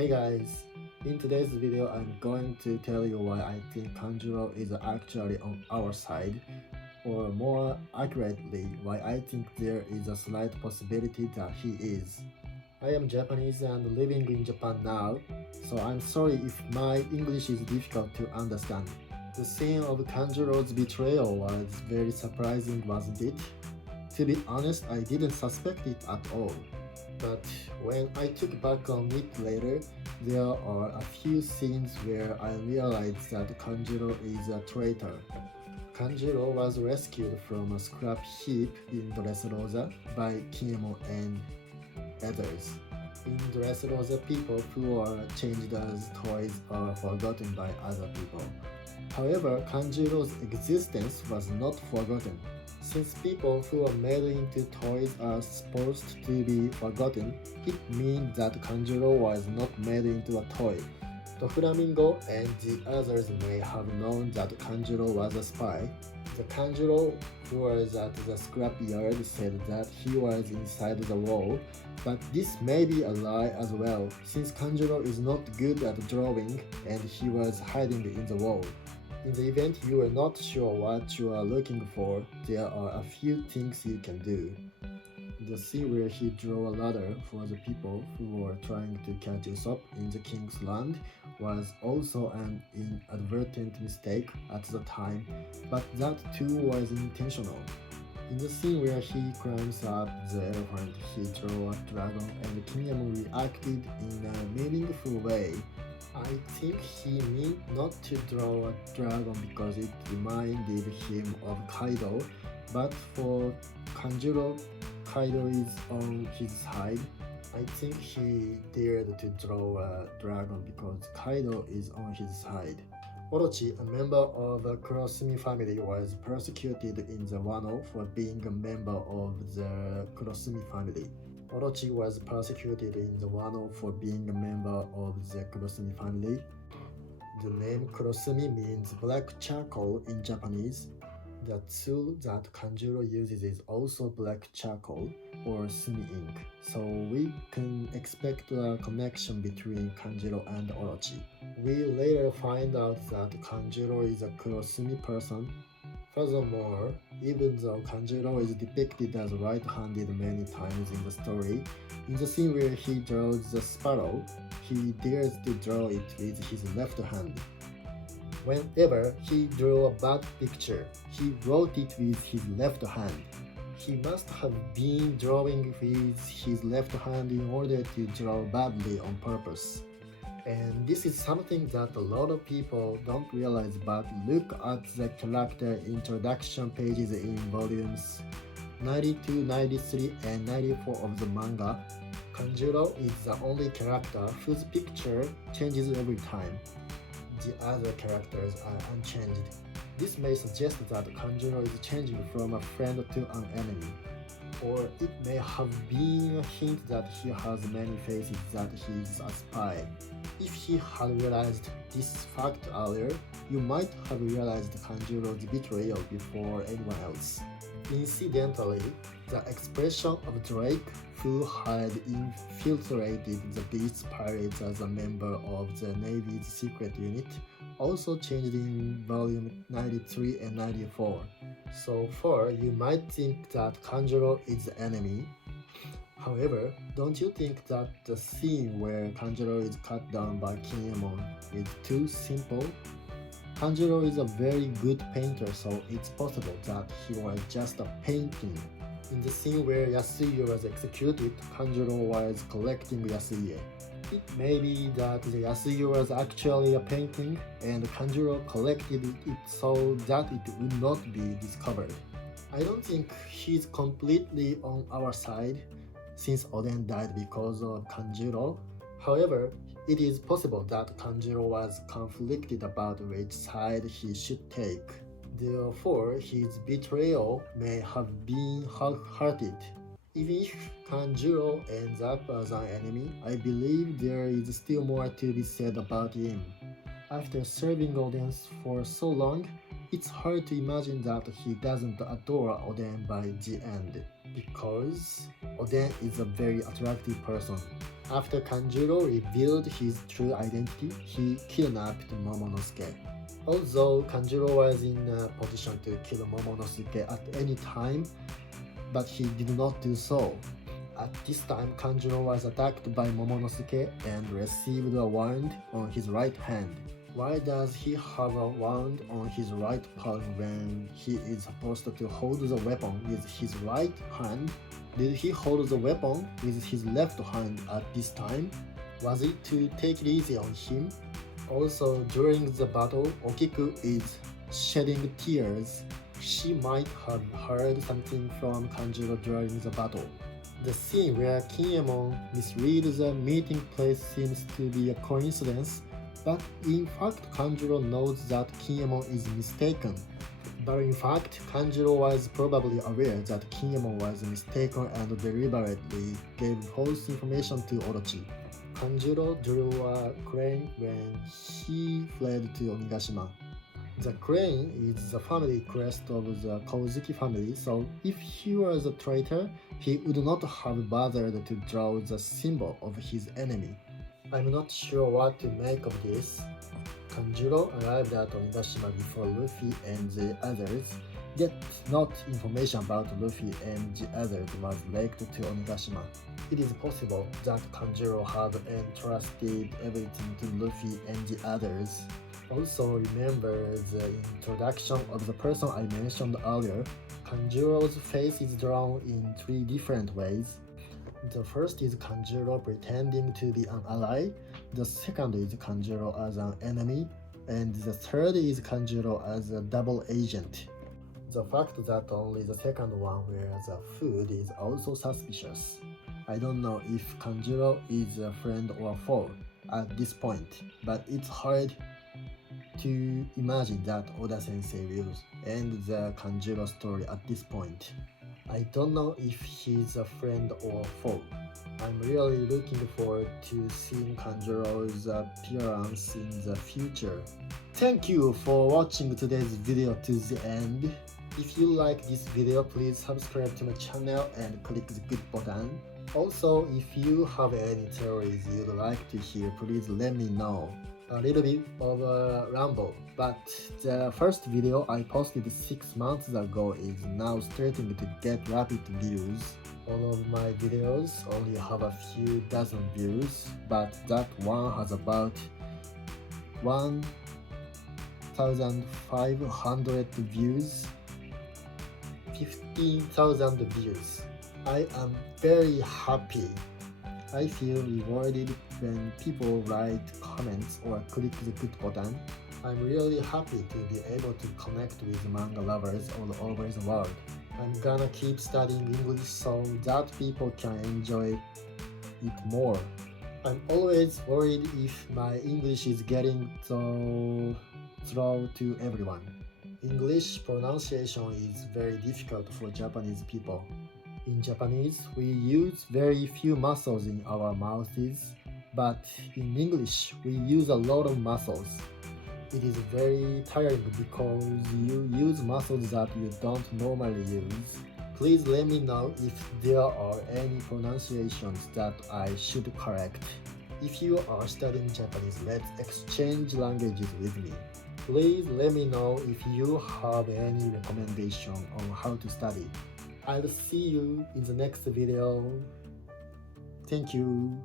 Hey guys, in today's video I'm going to tell you why I think Kanjuro is actually on our side, or more accurately, why I think there is a slight possibility that he is. I am Japanese and living in Japan now, so I'm sorry if my English is difficult to understand. The scene of Kanjuro's betrayal was very surprising, wasn't it? To be honest, I didn't suspect it at all. But when I took back on it later, there are a few scenes where I realized that Kanjuro is a traitor. Kanjuro was rescued from a scrap heap in Dressrosa by Kinemon and others. In Dressrosa, people who are changed as toys are forgotten by other people. However, Kanjuro's existence was not forgotten. Since people who are made into toys are supposed to be forgotten, it means that Kanjuro was not made into a toy. Doflamingo and the others may have known that Kanjuro was a spy. The Kanjuro who was at the scrapyard said that he was inside the wall, but this may be a lie as well, since Kanjuro is not good at drawing and he was hiding in the wall. In the event you are not sure what you are looking for, there are a few things you can do. The scene where he drew a ladder for the people who were trying to catch Usopp in the King's Land was also an inadvertent mistake at the time, but that too was intentional. In the scene where he climbs up the elephant, he drew a dragon and Kinemon reacted in a meaningful way. I think he meant not to draw a dragon because it reminded him of Kaido, but for Kanjuro, Kaido is on his side. I think he dared to draw a dragon because Kaido is on his side. Orochi, a member of the Kurosumi family, was persecuted in the Wano for being a member of the Kurosumi family. Orochi was persecuted in the Wano for being a member of the Kurosumi family. The name Kurosumi means black charcoal in Japanese. The tool that Kanjuro uses is also black charcoal or sumi ink, so we can expect a connection between Kanjuro and Orochi. We later find out that Kanjuro is a Kurosumi person. Furthermore, even though Kanjuro is depicted as right-handed many times in the story, in the scene where he draws the sparrow, he dares to draw it with his left hand. Whenever he drew a bad picture, he wrote it with his left hand. He must have been drawing with his left hand in order to draw badly on purpose. And this is something that a lot of people don't realize, but look at the character introduction pages in volumes 92, 93, and 94 of the manga. Kanjuro is the only character whose picture changes every time. The other characters are unchanged. This may suggest that Kanjuro is changing from a friend to an enemy. Or it may have been a hint that he has many faces, that he is a spy. If he had realized this fact earlier, you might have realized Kanjuro's betrayal before anyone else. Incidentally, the expression of Drake, who had infiltrated the Beast Pirates as a member of the Navy's secret unit, also changed in volume 93 and 94. So far, you might think that Kanjuro is the enemy. However, don't you think that the scene where Kanjuro is cut down by Kinemon is too simple? Kanjuro is a very good painter, so it's possible that he was just a painting. In the scene where Yasuie was executed, Kanjuro was collecting Yasuie. It may be that the Yasuie was actually a painting, and Kanjuro collected it so that it would not be discovered. I don't think he's completely on our side, since Oden died because of Kanjuro. However, it is possible that Kanjuro was conflicted about which side he should take. Therefore, his betrayal may have been half-hearted. Even if Kanjuro ends up as an enemy, I believe there is still more to be said about him. After serving Oden for so long, it's hard to imagine that he doesn't adore Oden by the end, because Oden is a very attractive person. After Kanjuro revealed his true identity, he kidnapped Momonosuke. Although Kanjuro was in a position to kill Momonosuke at any time, but he did not do so. At this time, Kanjuro was attacked by Momonosuke and received a wound on his right hand. Why does he have a wound on his right palm when he is supposed to hold the weapon with his right hand? Did he hold the weapon with his left hand at this time? Was it to take it easy on him? Also, during the battle, Okiku is shedding tears. She might have heard something from Kanjuro during the battle. The scene where Kinemon misreads the meeting place seems to be a coincidence, but in fact Kanjuro knows that Kinemon is mistaken. But in fact, Kanjuro was probably aware that Kinemon was mistaken and deliberately gave false information to Orochi. Kanjuro drew a crane when he fled to Onigashima. The crane is the family crest of the Kozuki family, so if he was a traitor, he would not have bothered to draw the symbol of his enemy. I'm not sure what to make of this. Kanjuro arrived at Onigashima before Luffy and the others, yet not information about Luffy and the others was leaked to Onigashima. It is possible that Kanjuro had entrusted everything to Luffy and the others. Also remember the introduction of the person I mentioned earlier. Kanjuro's face is drawn in 3 different ways. The first is Kanjuro pretending to be an ally, the second is Kanjuro as an enemy, and the third is Kanjuro as a double agent. The fact that only the second one wears a food is also suspicious. I don't know if Kanjuro is a friend or foe at this point, but it's hard to imagine that Oda Sensei will end the Kanjuro story at this point. I don't know if he's a friend or foe. I'm really looking forward to seeing Kanjuro's appearance in the future. Thank you for watching today's video to the end. If you like this video, please subscribe to my channel and click the good button. Also, if you have any theories you'd like to hear, please let me know. A little bit of a ramble, but the first video I posted 6 months ago is now starting to get rapid views. All of my videos only have a few dozen views, but that one has about 1,500 views, 15,000 views. I am very happy. I feel rewarded when people write comments or click the good button. I'm really happy to be able to connect with manga lovers all over the world. I'm gonna keep studying English so that people can enjoy it more. I'm always worried if my English is getting so slow to everyone. English pronunciation is very difficult for Japanese people. In Japanese, we use very few muscles in our mouths, but in English, we use a lot of muscles. It is very tiring because you use muscles that you don't normally use. Please let me know if there are any pronunciations that I should correct. If you are studying Japanese, let's exchange languages with me. Please let me know if you have any recommendation on how to study. I'll see you in the next video. Thank you.